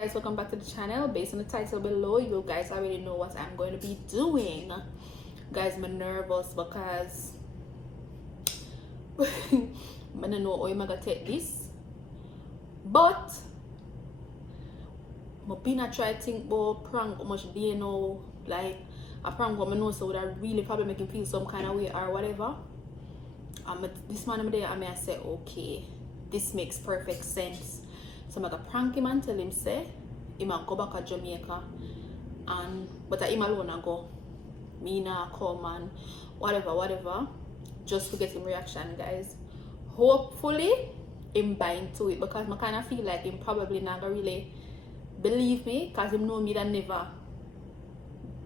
Guys, welcome back to the channel. Based on the title below, you guys already know what I'm going to be doing. Guys, I'm nervous because I don't know how I'm gonna take this, but I've been try to think about prank how much they know, like a prank what I know so that really probably make him feel some kind of way or whatever. This man I'm there and I say okay, this makes perfect sense. So I'm gonna prank him and tell him say he might go back to Jamaica, and but him alone I go. Me nah come and whatever. Just to get him reaction, guys. Hopefully him buy into it because I kinda feel like him probably not gonna really believe me because him know me that never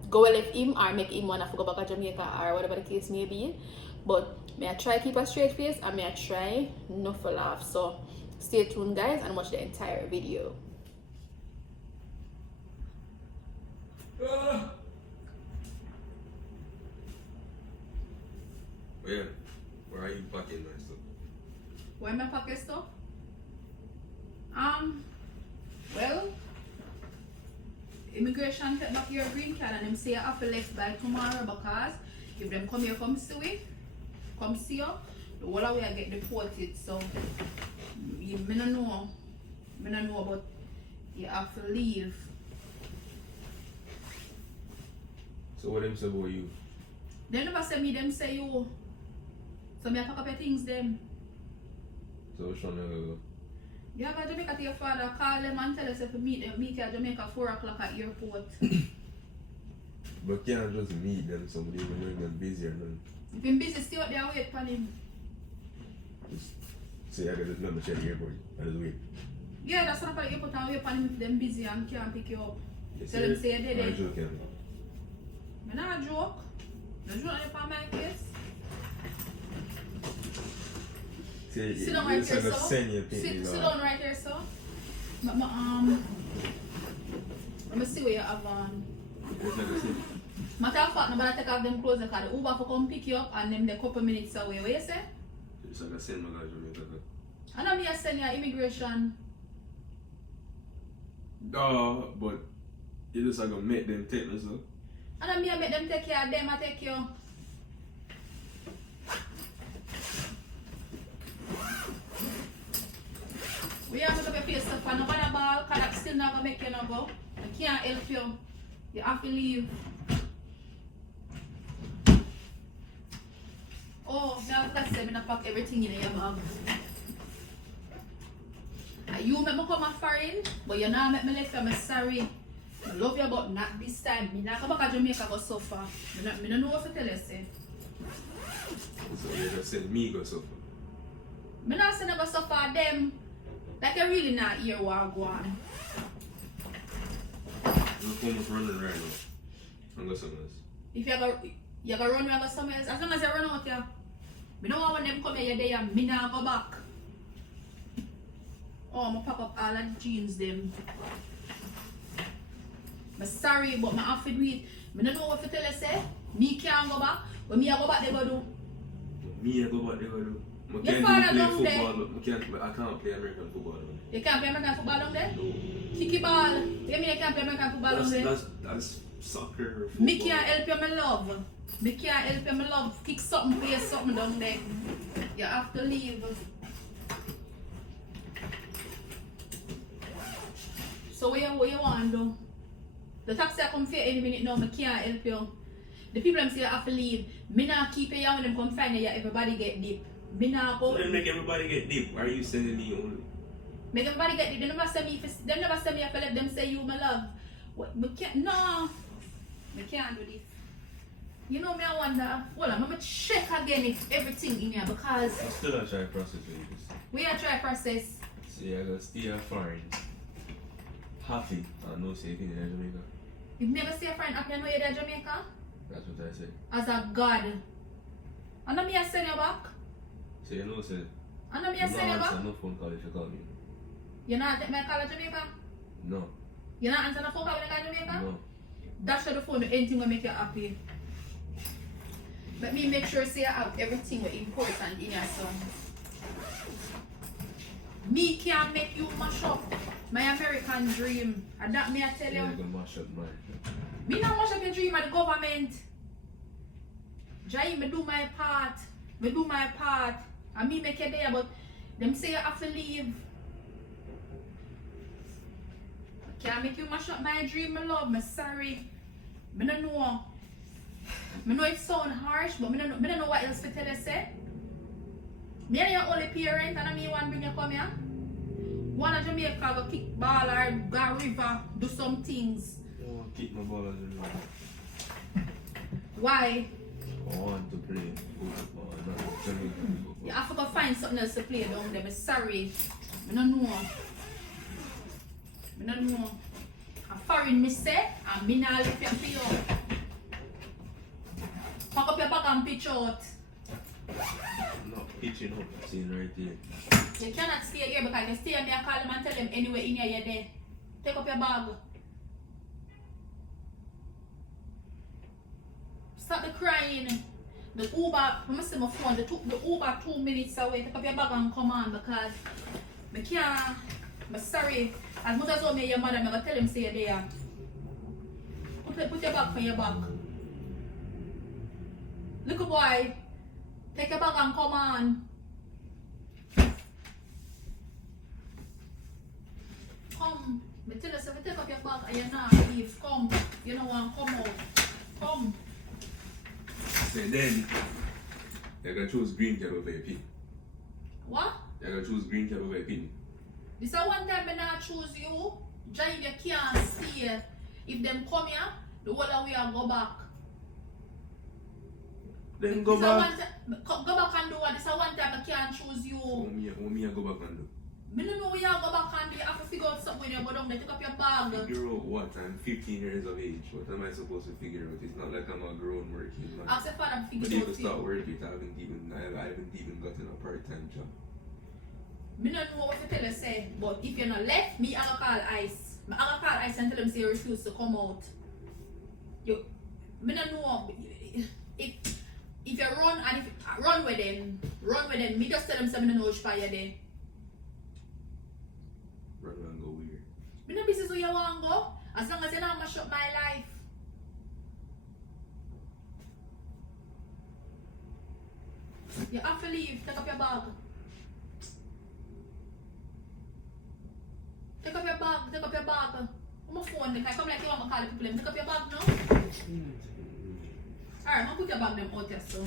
go left him or make him wanna go back to Jamaica or whatever the case may be. But may I try keep a straight face and may I try not for laugh. So stay tuned, guys, and watch the entire video. Yeah, where are you packing my stuff? Where am I packing stuff? Well, immigration take back your green card and them say I have to left by tomorrow because if them come here come see you, the whole of we I get deported. So me no know but you have to leave. So what them say about you? They never say me, them say you. So me I pack up your things them. So which one you go? You have to Jamaica to your father, call them and tell us if you meet you at Jamaica 4 o'clock at airport. But can't just meet them somebody when you're busy or nothing. If him busy, stay out there wait for him. Just say I gotta let me check the airport. I just wait. Yeah, that's not for the airport and wait for him if them busy and can't pick you up. Yes, Tell them say you're I'm dead. joking. I'm not a joke. No joke on my case. Sit down right here, so. Sit down right here, so. Let me see where you have on. Matter of fact, nobody take off them clothes because the Uber for come pick you up and them the couple minutes away. What you say? It's like I send my guy to Jamaica. I know me I send you immigration. No, but you just like gonna make them take me, so. I know me I make them take care of them, I take you. We have to look at your face stuff and nobody ball because that's still not gonna make you not go. I can't help you. You have to leave. Oh, now I say I'm gonna pack everything in your bag. You make me come a foreign, but you not make me left you. I'm sorry. I love you, but not this time. Me not come back to Jamaica go suffer. Me don't know what to tell you, say. So you just send me go suffer. Me not say never suffer them. Like you really not hear what I go on. I'm almost running right now. I'm going somewhere else. If you go run around somewhere else, as long as you run out here, me don't want them come here there and me not go back. Oh, I'm gonna pack up all the jeans them. I'm sorry, but I have to do it. I don't know what to tell you, say. Me can't go back, but me I go back there go do. Me I go back there go do. I Your can't father play down football. there. I can't play American football down there. You can't play American football down there? No. Kicky ball. You mean you can't play American football down there? That's soccer. Football. Me can't help you, my love. Me can't help you, my love. Kick something, play something down there. You have to leave. So what you want to do? The taxi come for you any minute now, I can't help you. The people them say you have to leave. Me not keep you when them come find you, everybody get deep. Me not go. So then make everybody get deep. Why are you sending me only? Make everybody get deep. They never send me if let them say you my love. What we can't no. We can't do this. You know me I wonder, hold on, I'm gonna check again if everything in here because I still don't try to process it. we are trying to process. See, I got still foreign. Happy. I know safe in Jamaica. You've never seen a friend up here know you're there Jamaica? That's what I said. As a God. I know me I send you back. So you know, say. I know me I send you back. No phone call if you call me. You not take my call at Jamaica? No. You not answer the phone call when I call Jamaica? No. Dash to the phone, anything will make you happy. Let me make sure say I have everything important in your son. Me can't make you mash up my American dream. And that me I tell you. You're gonna mash up mine. Me not mash up your dream of the government. Jai, me do my part. Me do my part. And me make it there, but them say you have to leave. Can't make you mash up my dream, my love. Me sorry. Me don't know. Me know it sound harsh, but me don't know what else to tell you, say. Me and your only parent, and me want bring you come here. One of Jamaica go kick ball or go river, do some things. I want to kick my ball as well. Why? I want to play football, not Jamaican football. You have to go find something else to play down there. I'm sorry. I don't know. I don't know. I'm foreign, me say, and me not lift you for you. Pack up your bag and pitch out. I'm not pitching up, I'm saying right there. You cannot stay here because you stay and I call them and tell them anywhere in here you're there. Take up your bag. Stop the crying. The Uber, I must say my phone, the Uber 2 minutes away. Take up your bag and come on because I can't, I'm sorry. As much as I may your mother, I'm going to tell him say you're there. Put your bag for your back. Little boy, take your bag and come on. Come. I tell you, so if you take up your bag and you're not leave, come. You don't want to come out. Come. Say then, you're going to choose green cat over a pin. What? You're going to choose green cat over a pin. This is one time I not choose you. Jive, you can't stay. If them come here, the whole way I go back. Then go back. Go back and do what? This is one time I can't choose you. What me I go back and do? I don't know where you go back and do. You have to figure out something when you go down there. Take up your bag. Figure out what? I'm 15 years of age. What am I supposed to figure out? It's not like I'm a grown working man. Ask your father to But figure if out I start you. working, I haven't even gotten a part-time job. I don't know what to tell you say, but if you're not left, me I'm gonna call ICE. I'm gonna call ICE and tell them say you refuse to come out. I don't know if you run and if run with them, me just tell them something know which part you're there. Run and go weird. Me no business where you want to go, as long as you don't mash up my life. You have to leave, take up your bag. Take up your bag, take up your bag. I'm a phone, I come like you want to call the people. Take up your bag now. Alright, I'm put your bag them out here, so.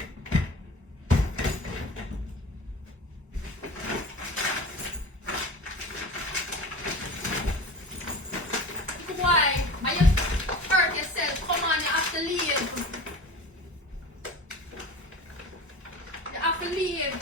Why? Why you hurt yourself? Come on, you have to leave. You have to leave.